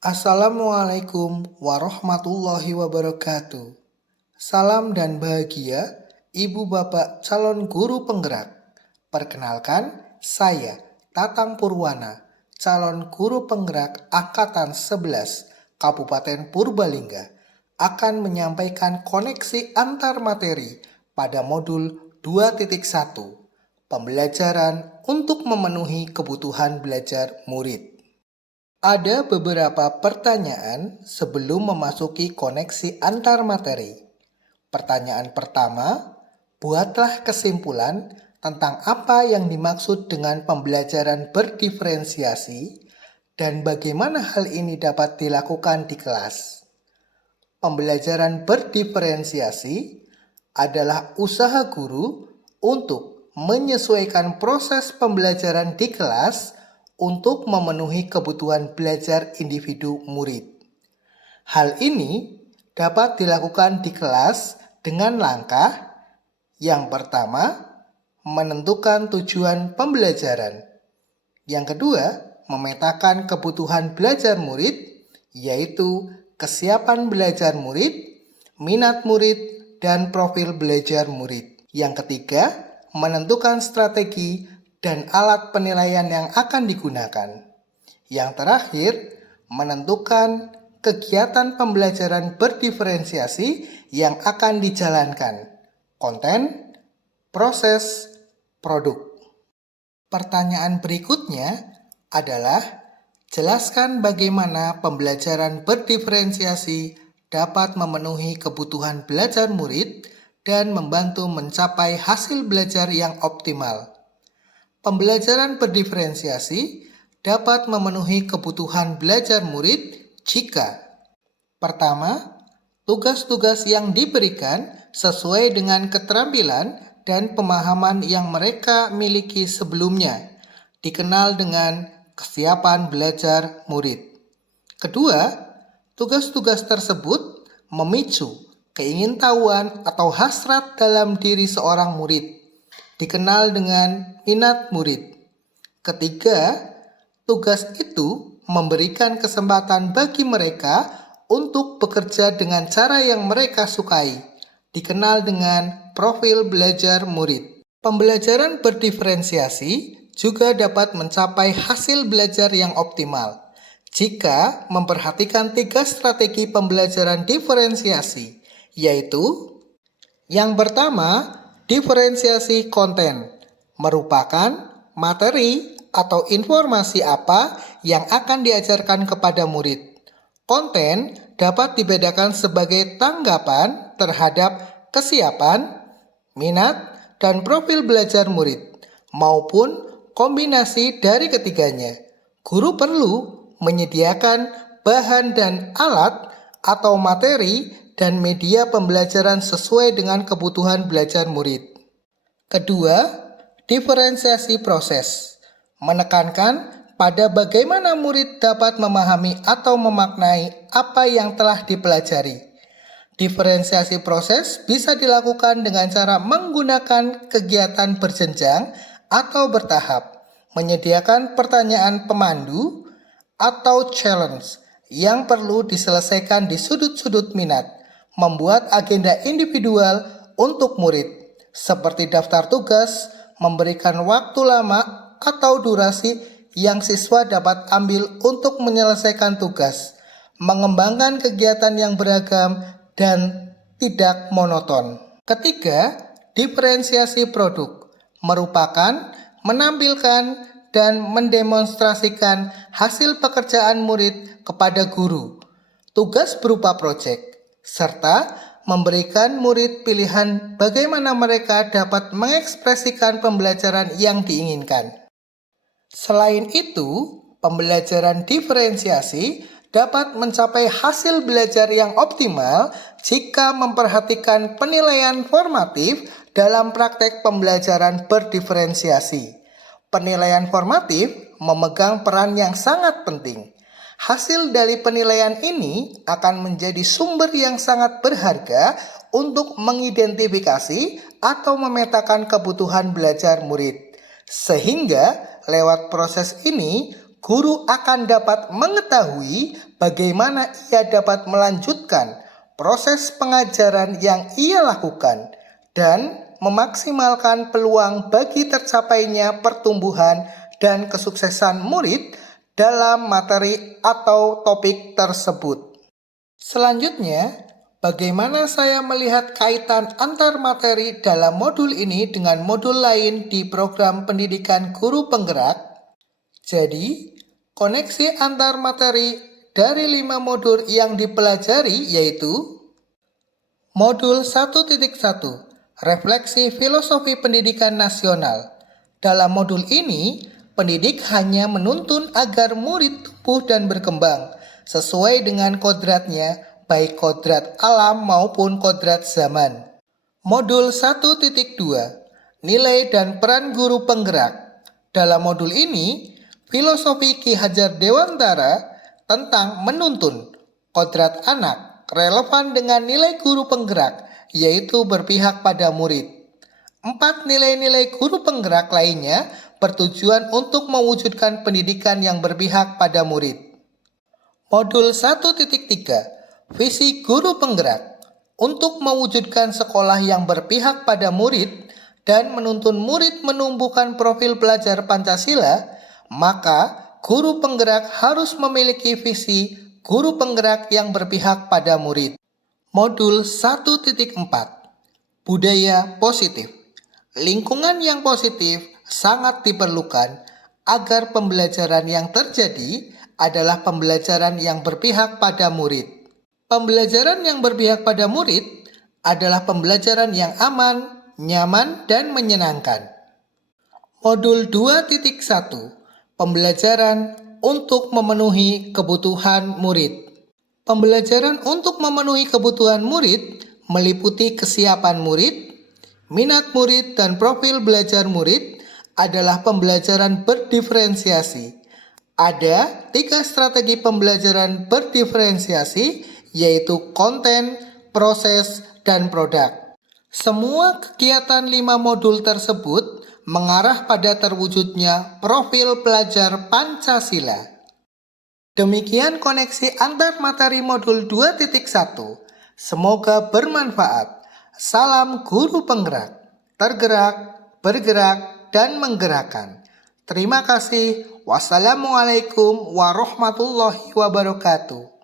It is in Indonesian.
Assalamualaikum warahmatullahi wabarakatuh. Salam dan bahagia, Ibu Bapak calon guru penggerak. Perkenalkan, saya Tatang Purwana, calon guru penggerak Angkatan 11 Kabupaten Purbalingga, akan menyampaikan koneksi antar materi pada modul 2.1, pembelajaran untuk memenuhi kebutuhan belajar murid. Ada beberapa pertanyaan sebelum memasuki koneksi antar materi. Pertanyaan pertama, buatlah kesimpulan tentang apa yang dimaksud dengan pembelajaran berdiferensiasi dan bagaimana hal ini dapat dilakukan di kelas. Pembelajaran berdiferensiasi adalah usaha guru untuk menyesuaikan proses pembelajaran di kelas untuk memenuhi kebutuhan belajar individu murid. Hal ini dapat dilakukan di kelas dengan langkah yang pertama, menentukan tujuan pembelajaran. Yang kedua, memetakan kebutuhan belajar murid, yaitu kesiapan belajar murid, minat murid, dan profil belajar murid. Yang ketiga, menentukan strategi dan alat penilaian yang akan digunakan. Yang terakhir, menentukan kegiatan pembelajaran berdiferensiasi yang akan dijalankan. Konten, proses, produk. Pertanyaan berikutnya adalah, jelaskan bagaimana pembelajaran berdiferensiasi dapat memenuhi kebutuhan belajar murid dan membantu mencapai hasil belajar yang optimal. Pembelajaran berdiferensiasi dapat memenuhi kebutuhan belajar murid jika pertama, tugas-tugas yang diberikan sesuai dengan keterampilan dan pemahaman yang mereka miliki sebelumnya, dikenal dengan kesiapan belajar murid. Kedua, tugas-tugas tersebut memicu keingintahuan atau hasrat dalam diri seorang murid, dikenal dengan minat murid. Ketiga, tugas itu memberikan kesempatan bagi mereka untuk bekerja dengan cara yang mereka sukai, dikenal dengan profil belajar murid. Pembelajaran berdiferensiasi juga dapat mencapai hasil belajar yang optimal jika memperhatikan 3 strategi pembelajaran diferensiasi, yaitu yang pertama, diferensiasi konten merupakan materi atau informasi apa yang akan diajarkan kepada murid. Konten dapat dibedakan sebagai tanggapan terhadap kesiapan, minat, dan profil belajar murid, maupun kombinasi dari ketiganya. Guru perlu menyediakan bahan dan alat atau materi dan media pembelajaran sesuai dengan kebutuhan belajar murid. Kedua, diferensiasi proses menekankan pada bagaimana murid dapat memahami atau memaknai apa yang telah dipelajari. Diferensiasi proses bisa dilakukan dengan cara menggunakan kegiatan berjenjang atau bertahap, menyediakan pertanyaan pemandu atau challenge yang perlu diselesaikan di sudut-sudut minat, membuat agenda individual untuk murid, seperti daftar tugas, memberikan waktu lama atau durasi yang siswa dapat ambil untuk menyelesaikan tugas, mengembangkan kegiatan yang beragam dan tidak monoton. Ketiga, diferensiasi produk merupakan menampilkan dan mendemonstrasikan hasil pekerjaan murid kepada guru, tugas berupa proyek, serta memberikan murid pilihan bagaimana mereka dapat mengekspresikan pembelajaran yang diinginkan. Selain itu, pembelajaran diferensiasi dapat mencapai hasil belajar yang optimal jika memperhatikan penilaian formatif dalam praktek pembelajaran berdiferensiasi. Penilaian formatif memegang peran yang sangat penting. Hasil dari penilaian ini akan menjadi sumber yang sangat berharga untuk mengidentifikasi atau memetakan kebutuhan belajar murid. Sehingga lewat proses ini, guru akan dapat mengetahui bagaimana ia dapat melanjutkan proses pengajaran yang ia lakukan dan memaksimalkan peluang bagi tercapainya pertumbuhan dan kesuksesan murid dalam materi atau topik tersebut. Selanjutnya, bagaimana saya melihat kaitan antar materi dalam modul ini dengan modul lain di program pendidikan guru penggerak? Jadi, koneksi antar materi dari 5 modul yang dipelajari yaitu Modul 1.1 Refleksi Filosofi Pendidikan Nasional. Dalam modul ini, pendidik hanya menuntun agar murid tumbuh dan berkembang sesuai dengan kodratnya, baik kodrat alam maupun kodrat zaman. Modul 1.2 Nilai dan peran guru penggerak. Dalam modul ini, filosofi Ki Hajar Dewantara tentang menuntun kodrat anak relevan dengan nilai guru penggerak, yaitu berpihak pada murid. 4 nilai-nilai guru penggerak lainnya bertujuan untuk mewujudkan pendidikan yang berpihak pada murid. Modul 1.3 Visi guru penggerak. Untuk mewujudkan sekolah yang berpihak pada murid dan menuntun murid menumbuhkan profil pelajar Pancasila, maka guru penggerak harus memiliki visi guru penggerak yang berpihak pada murid. Modul 1.4 Budaya Positif. Lingkungan yang positif sangat diperlukan agar pembelajaran yang terjadi adalah pembelajaran yang berpihak pada murid. Pembelajaran yang berpihak pada murid adalah pembelajaran yang aman, nyaman, dan menyenangkan. Modul 2.1 Pembelajaran untuk memenuhi kebutuhan murid. Pembelajaran untuk memenuhi kebutuhan murid meliputi kesiapan murid, minat murid, dan profil belajar murid adalah pembelajaran berdiferensiasi. Ada 3 strategi pembelajaran berdiferensiasi, yaitu konten, proses, dan produk. Semua kegiatan 5 modul tersebut mengarah pada terwujudnya profil pelajar Pancasila. Demikian koneksi antar materi modul 2.1. Semoga bermanfaat. Salam guru penggerak, tergerak, bergerak, dan menggerakkan. Terima kasih. Wassalamualaikum warahmatullahi wabarakatuh.